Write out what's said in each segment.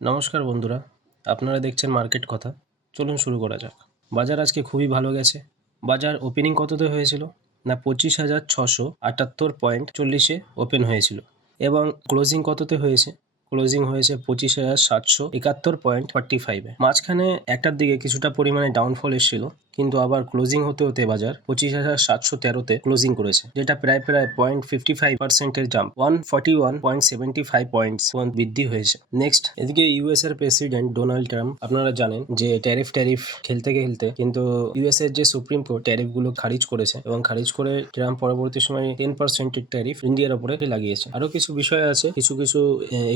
নমস্কার বন্ধুরা, আপনারা দেখছেন মার্কেট কথা। চলুন শুরু করা যাক। বাজার আজকে খুবই ভালো গেছে। বাজার ওপেনিং কততে হয়েছিল না 25,678.40-এ ওপেন হয়েছিল এবং ক্লোজিং কততে হয়েছে? ক্লোজিং হয়েছে 25,771.45-এ। মাঝখানে একটার দিকে কিছুটা পরিমাণে ডাউনফল এসেছিল, কিন্তু আবার ক্লোজিং হতে হতে বাজার 25,713-তে ক্লোজিং করেছে, যেটা প্রায় 0.55%-এর জাম্প। 141.75 পয়েন্টস বৃদ্ধি হয়েছে। নেক্সট, এদিকে ইউএস এর প্রেসিডেন্ট ডোনাল্ড ট্রাম্প, আপনারা জানেন যে ট্যারিফ খেলতে খেলতে কিন্তু ইউএস এর যে সুপ্রিম কোর্ট ট্যারিফ গুলো খারিজ করেছে এবং খারিজ করে ট্রাম্প পরবর্তী সময় 10%-এর ট্যারিফ ইন্ডিয়ার উপরে লাগিয়েছে। আরো কিছু বিষয় আছে, কিছু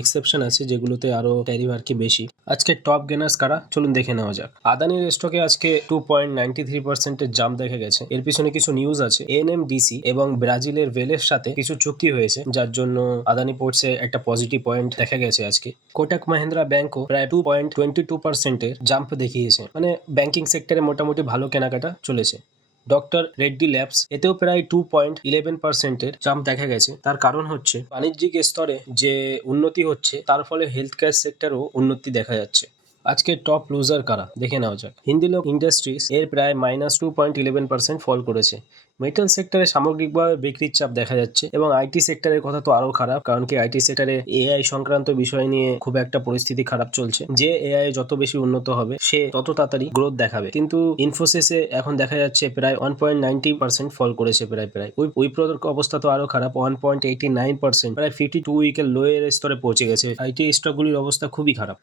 এক্সেপশন আছে যেগুলোতে আরো ট্যারিফ আর কি বেশি। আজকে টপ গেনার্স কারা, চলুন দেখে নেওয়া যাক। আদানির স্টকে আজকে 2.93%-এর জাম্প দেখা গেছে। এর পিছনে কিছু নিউজ আছে। এনএমডিসি এবং ব্রাজিলের ভেলের সাথে কিছু চুক্তি হয়েছে, যার জন্য আদানি পোর্টসে একটা পজিটিভ পয়েন্ট দেখা গেছে আজকে। কোটাক মাহিন্দ্রা ব্যাংকও প্রায় 2.22%-এর জাম্প দেখিয়েছে, মানে ব্যাংকিং সেক্টরে মোটামুটি ভালো কেনাকাটা চলেছে। ডক্টর রেড্ডি ল্যাবস এতেও প্রায় 2.11%-এর জাম্প দেখা গেছে। তার কারণ হচ্ছে বাণিজ্যিক স্তরে যে উন্নতি হচ্ছে, তার ফলে হেলথ কেয়ার সেক্টরও উন্নতি দেখা যাচ্ছে। আজকে টপ লুজার কারা, দেখে নেওয়া যাক। হিন্দিলোক ইন্ডাস্ট্রিজ এর প্রায় -2.11% ফল করেছে। মেটাল সেক্টরে সামগ্রিকভাবে বিক্রির চাপ দেখা যাচ্ছে এবং আইটি সেক্টরের কথা তো আরো খারাপ, কারণ কি আইটি সেক্টরে এআই সংক্রান্ত বিষয় নিয়ে খুব একটা পরিস্থিতি খারাপ চলছে। যে এআই যত বেশি উন্নত হবে, সে তত তাড়াতাড়ি গ্রোথ দেখাবে, কিন্তু ইনফোসিসে এখন দেখা যাচ্ছে প্রায় 1.90% ফল করেছে। প্রায় উইপ্রোর অবস্থা তো আরো খারাপ, 1.89%, প্রায় 52 উইকের লোয়ের স্তরে পৌঁছে গেছে। আইটি স্টকগুলির অবস্থা খুবই খারাপ।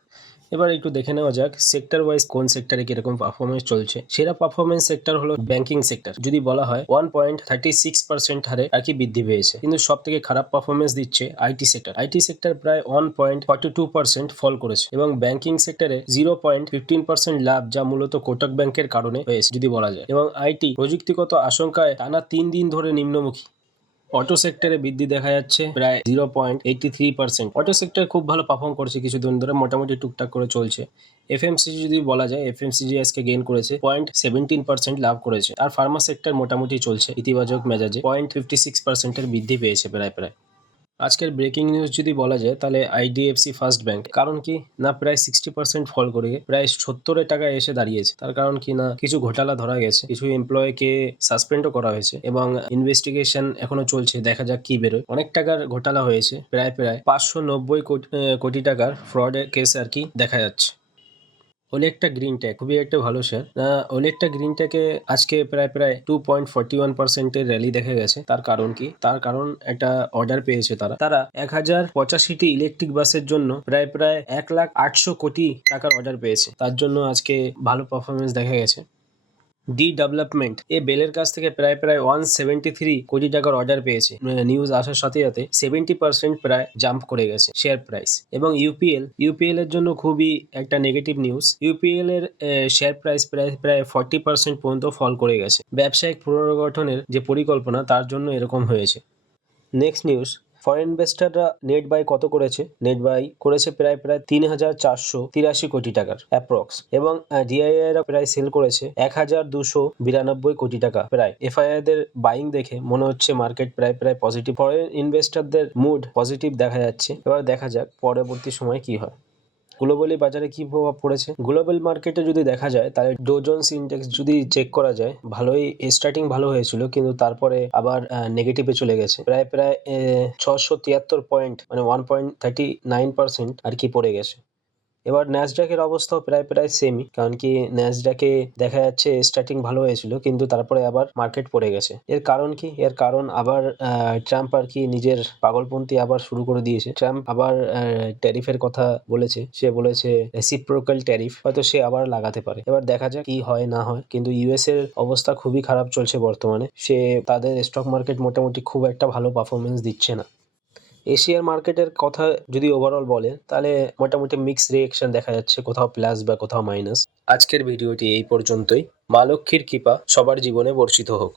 এবার একটু দেখে নেওয়া যাক সেক্টর ওয়াইজ কোন সেক্টরে কিরকম পারফরমেন্স চলছে। সেরা পারফরমেন্স সেক্টর হলো ব্যাংকিং সেক্টর। যদি বলা হয় 1.36% হারে আর কি বৃদ্ধি পেয়েছে, কিন্তু সব থেকে খারাপ পারফরমেন্স দিচ্ছে আইটি সেক্টর। আইটি সেক্টর প্রায় 1.42% ফল করেছে এবং ব্যাংকিং সেক্টরে 0.15% লাভ, যা মূলত কোটাক ব্যাংকের কারণে হয়েছে যদি বলা যায়। এবং আইটি প্রযুক্তিগত আশঙ্কায় টানা 3 দিন ধরে নিম্নমুখী। অটো সেক্টরে বৃদ্ধি দেখা যাচ্ছে প্রায় 0.83%। অটো সেক্টর খুব ভালো পারফর্ম করছে কিছুদিন ধরে, মোটামুটি টুকটাক করে চলছে। এফএমসিজি যদি বলা যায়, এফএমসিজি আজকে গেইন করেছে 0.17% লাভ করেছে। আর ফার্মা সেক্টর মোটামুটি চলছে ইতিবাচক মেজাজে, 0.56%-এর বৃদ্ধি পেয়েছে প্রায়। আজকের ব্রেকিং নিউজ যদি বলা যায়, তাহলে আইডিএফসি ফার্স্ট ব্যাংক, কারণ কি না প্রায় 60% ফল করে প্রায় 70 টাকায় এসে দাঁড়িয়েছে। তার কারণ কি না কিছু ঘোটালা ধরা গেছে, কিছু এমপ্লয়কে সাসপেন্ডও করা হয়েছে এবং ইনভেস্টিগেশন এখনো চলছে, দেখা যাক কি বেরোয়। অনেক টাকার ঘোটালা হয়েছে, প্রায় 590 কোটি টাকার ফ্রডের কেস আর কি দেখা যাচ্ছে। ওলেকটা গ্রিন টেক খুবই একটা ভালো শেয়ার। ওলেকটা গ্রিন টেকে আজকে প্রায় 2.41%-এর র্যালি দেখা গেছে। তার কারণ কি? তার কারণ একটা অর্ডার পেয়েছে তারা 1085টি ইলেকট্রিক বাসের জন্য প্রায় 1,08,00,000 কোটি টাকার অর্ডার পেয়েছে। তার জন্য আজকে ভালো পারফরমেন্স দেখা গেছে। ডি ডেভেলপমেন্ট বেলের কাছ থেকে প্রায় 173 কোটি টাকার অর্ডার পেয়েছে। নিউজ আসার সাথে 70% প্রায় জাম্প করে গেছে শেয়ার প্রাইস। এবং ইউপিএল এর জন্য খুবই একটা নেগেটিভ নিউজ। ইউপিএল এর শেয়ার প্রাইস প্রায় 40% পর্যন্ত ফল করে গেছে। ব্যবসায়িক পুনর্গঠনের যে পরিকল্পনা, তার জন্য এরকম হয়েছে। নেক্সট নিউজ, ফরেন ইনভেস্টররা নেট বাই কত করেছে? নেট বাই করেছে প্রায় 3,483 কোটি টাকার অ্যাপ্রক্স, এবং ডিআইআইরা প্রায় সেল করেছে 1,292 কোটি টাকা। প্রায় এফআইআইদের বাইং দেখে মনে হচ্ছে মার্কেট প্রায় পজিটিভ। ফরেন ইনভেস্টরদের মুড পজিটিভ দেখা যাচ্ছে। এবার দেখা যাক পরবর্তী সময় কি হয়। গ্লোবালি বাজারে কি প্রভাব পড়েছে? গ্লোবাল মার্কেটে যদি দেখা যায়, তাহলে ডো জোন্স ইন্ডেক্স যদি চেক করা যায়, ভালোই স্টার্টিং ভালো হয়েছিল, কিন্তু তারপরে আবার নেগেটিভে চলে গেছে। প্রায় 673 পয়েন্ট, মানে 1.39% আর কি পড়ে গেছে। এবার ন্যাসডাকের অবস্থাও প্রায় সেমই, কারণ কি ন্যাসডাকে দেখা যাচ্ছে স্টার্টিং ভালো হয়েছিল, কিন্তু তারপরে আবার মার্কেট পড়ে গেছে। এর কারণ কি? এর কারণ আবার ট্রাম্প আর কি নিজের পাগলপন্থী আবার শুরু করে দিয়েছে। ট্রাম্প আবার ট্যারিফের কথা বলেছে। সে বলেছে রেসিপ্রোকাল ট্যারিফ হয়তো সে আবার লাগাতে পারে। এবার দেখা যাক কি হয় না হয়, কিন্তু ইউএস এর অবস্থা খুবই খারাপ চলছে বর্তমানে। তাদের স্টক মার্কেট মোটামুটি খুব একটা ভালো পারফরমেন্স দিচ্ছে না। এশিয়ার মার্কেটের কথা যদি ওভারঅল বলে, তাহলে মোটামুটি মিক্স রিয়েকশন দেখা যাচ্ছে, কোথাও প্লাস বা কোথাও মাইনাস। আজকের ভিডিওটি এই পর্যন্তই। মা লক্ষ্মীর কৃপা সবার জীবনে বর্ষিত হোক।